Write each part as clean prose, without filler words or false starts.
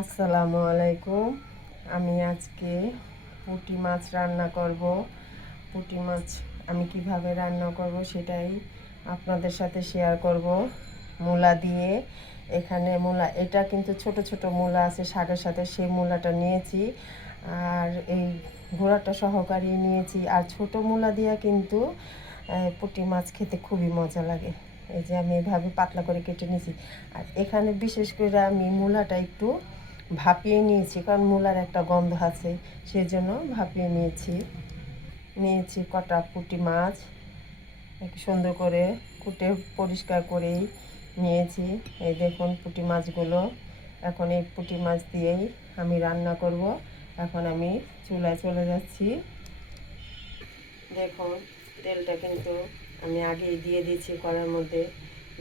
আসসালামু আলাইকুম। আমি আজকে পুঁটি মাছ রান্না করব। পুঁটি মাছ আমি কিভাবে রান্না করব সেটাই আপনাদের সাথে শেয়ার করব। মূলা দিয়ে, এখানে মূলা, এটা কিন্তু ছোট ছোট মূলা আছে শাকের সাথে, সেই মূলাটা নিয়েছি। আর এই ঘোড়াটা সহকারে নিয়েছি। আর ছোট মূলা দিয়ে কিন্তু পুঁটি মাছ খেতে খুবই মজা লাগে। এই যে আমি এভাবে পাতলা করে কেটে নিয়েছি। আর এখানে বিশেষ করে আমি মূলাটা একটু ভাপিয়ে নিয়েছি, কারণ মূলার একটা গন্ধ আছে, সেই জন্য ভাপিয়ে নিয়েছি কটা পুঁটি মাছ একটু সুন্দর করে কুটে পরিষ্কার করেই নিয়েছি। এই দেখুন পুঁটি মাছগুলো। এখন এই পুঁটি মাছ দিয়েই আমি রান্না করব। এখন আমি চুলায় চলে যাচ্ছি। দেখুন তেলটা কিন্তু আমি আগেই দিয়ে দিয়েছি, কড়ার মধ্যে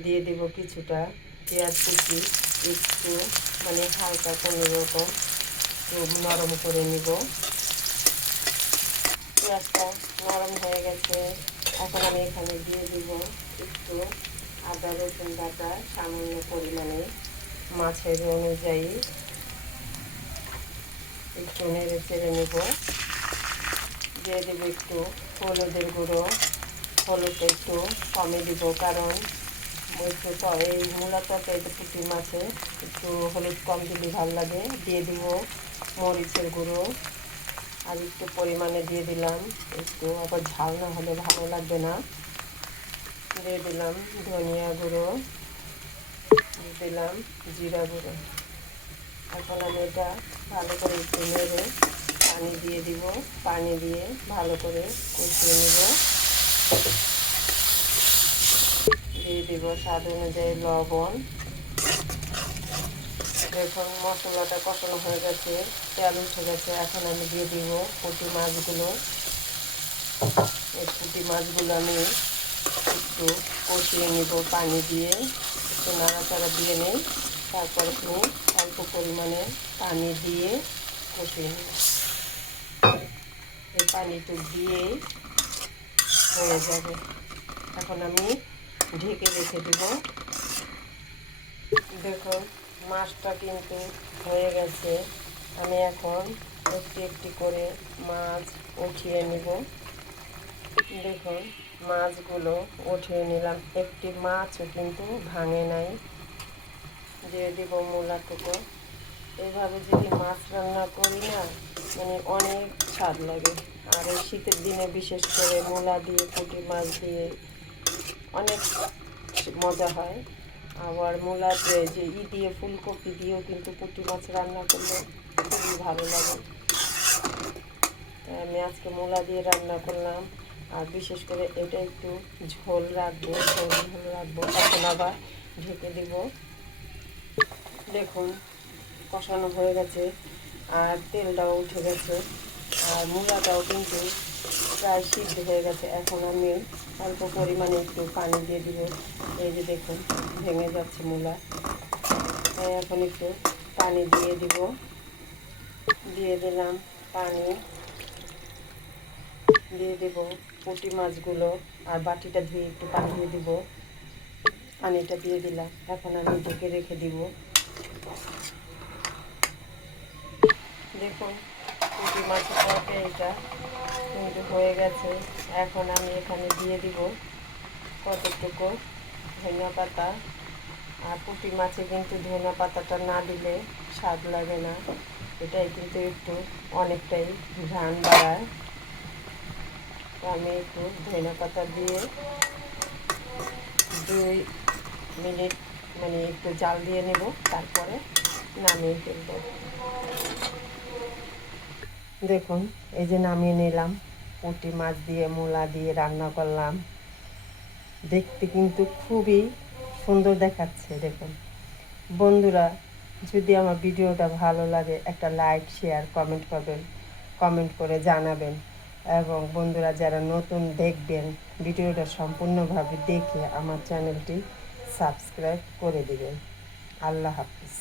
দিয়ে দেব কিছুটা পেঁয়াজ কুচি, একটু মানে হালকা কোনো রকম একটু নরম করে নিব। পেঁয়াজটা নরম হয়ে গেছে, এখন আমি এখানে দিয়ে দিব একটু আদা রসুন বাটা সামান্য পরিমাণে, মাছের অনুযায়ী একটু নেড়ে চেড়ে নেব। দিয়ে দেবো একটু হলুদের গুঁড়ো, হলুদটা একটু কমে দিব, কারণ একটু এই মূলা তরকারিতে পুঁটি মাছে একটু হলুদ কম দিলে ভালো লাগে। দিয়ে দিব মরিচের গুঁড়ো, আর একটু পরিমাণে দিয়ে দিলাম, একটু আবার ঝাল না হলে ভালো লাগবে না। দিয়ে দিলাম ধনিয়া গুঁড়ো, দিয়ে দিলাম জিরা গুঁড়ো। এখন আমি এটা ভালো করে একটু নেড়ে পানি দিয়ে দিব, পানি দিয়ে ভালো করে কষিয়ে নেব। দিয়ে দিব স্বাদ অনুযায়ী লবণ। দেখুন মশলাটা কষানো হয়ে গেছে, তেল উঠে গেছে। এখন আমি দিয়ে দিব পুঁটি মাছগুলো। এই পুঁটি মাছগুলো আমি একটু কষিয়ে নিব পানি দিয়ে, একটু নাড়াচাড়া দিয়ে নিই। তারপর একটু অল্প পরিমাণে পানি দিয়ে কষিয়ে নিব। এই পানিটুক দিয়েই হয়ে যাবে। এখন আমি ঢেকে রেখে দেব। দেখুন মাছটা কিন্তু হয়ে গেছে। আমি এখন একটি একটি করে মাছ উঠিয়ে নিব। দেখুন মাছগুলো উঠিয়ে নিলাম, একটি মাছও কিন্তু ভাঙে নাই। দিয়ে দিব মূলাটুকু। এইভাবে যদি মাছ রান্না করি না, মানে অনেক স্বাদ লাগে। আর এই শীতের দিনে বিশেষ করে মূলা দিয়ে পুঁটি মাছ দিয়ে অনেক মজা হয়। আবার মূলাতে যে দিয়ে ফুলকপি দিয়েও কিন্তু পুঁটি মাছ রান্না করলে খুবই ভালো লাগে। তাই আমি আজকে মূলা দিয়ে রান্না করলাম। আর বিশেষ করে এটা একটু ঝোল রাখবো, ঝোল রাখবো। এখন আবার ঢেকে দিব। দেখুন কষানো হয়ে গেছে, আর তেলটাও উঠে গেছে, আর মূলাটাও কিন্তু প্রায় সিদ্ধ হয়ে গেছে। এখন আমি অল্প পরিমাণে একটু পানি দিয়ে দিব। এই যে দেখুন ভেঙে যাচ্ছে মূলা, তাই এখন একটু পানি দিয়ে দিব। দিয়ে দিলাম পানি, দিয়ে দেব পুঁটি মাছগুলো, আর বাটিটা ধুয়ে একটু পানি দিয়ে দিব। পানিটা দিয়ে দিলাম, এখন আমি ঢেকে রেখে দিব। দেখুন পুঁটি মাছের তরকারিটা কিন্তু হয়ে গেছে। এখন আমি এখানে দিয়ে দিব কতটুকু ধনিয়া পাতা। আর পুঁটি মাছে কিন্তু ধনিয়া পাতাটা না দিলে স্বাদ লাগে না, এটাই কিন্তু একটু অনেকটাই ঘ্রাণ বাড়ায়। তো আমি একটু ধনিয়া পাতা দিয়ে 2 মিনিট মানে একটু জাল দিয়ে নেব, তারপরে নামিয়ে ফেলব। দেখুন এই যে নামিয়ে নিলাম, পুঁটি মাছ দিয়ে মূলা দিয়ে রান্না করলাম। দেখতে কিন্তু খুবই সুন্দর দেখাচ্ছে। দেখুন বন্ধুরা, যদি আমার ভিডিওটা ভালো লাগে একটা লাইক শেয়ার কমেন্ট করবেন, কমেন্ট করে জানাবেন। এবং বন্ধুরা যারা নতুন দেখবেন, ভিডিওটা সম্পূর্ণভাবে দেখে আমার চ্যানেলটি সাবস্ক্রাইব করে দেবেন। আল্লাহ হাফিজ।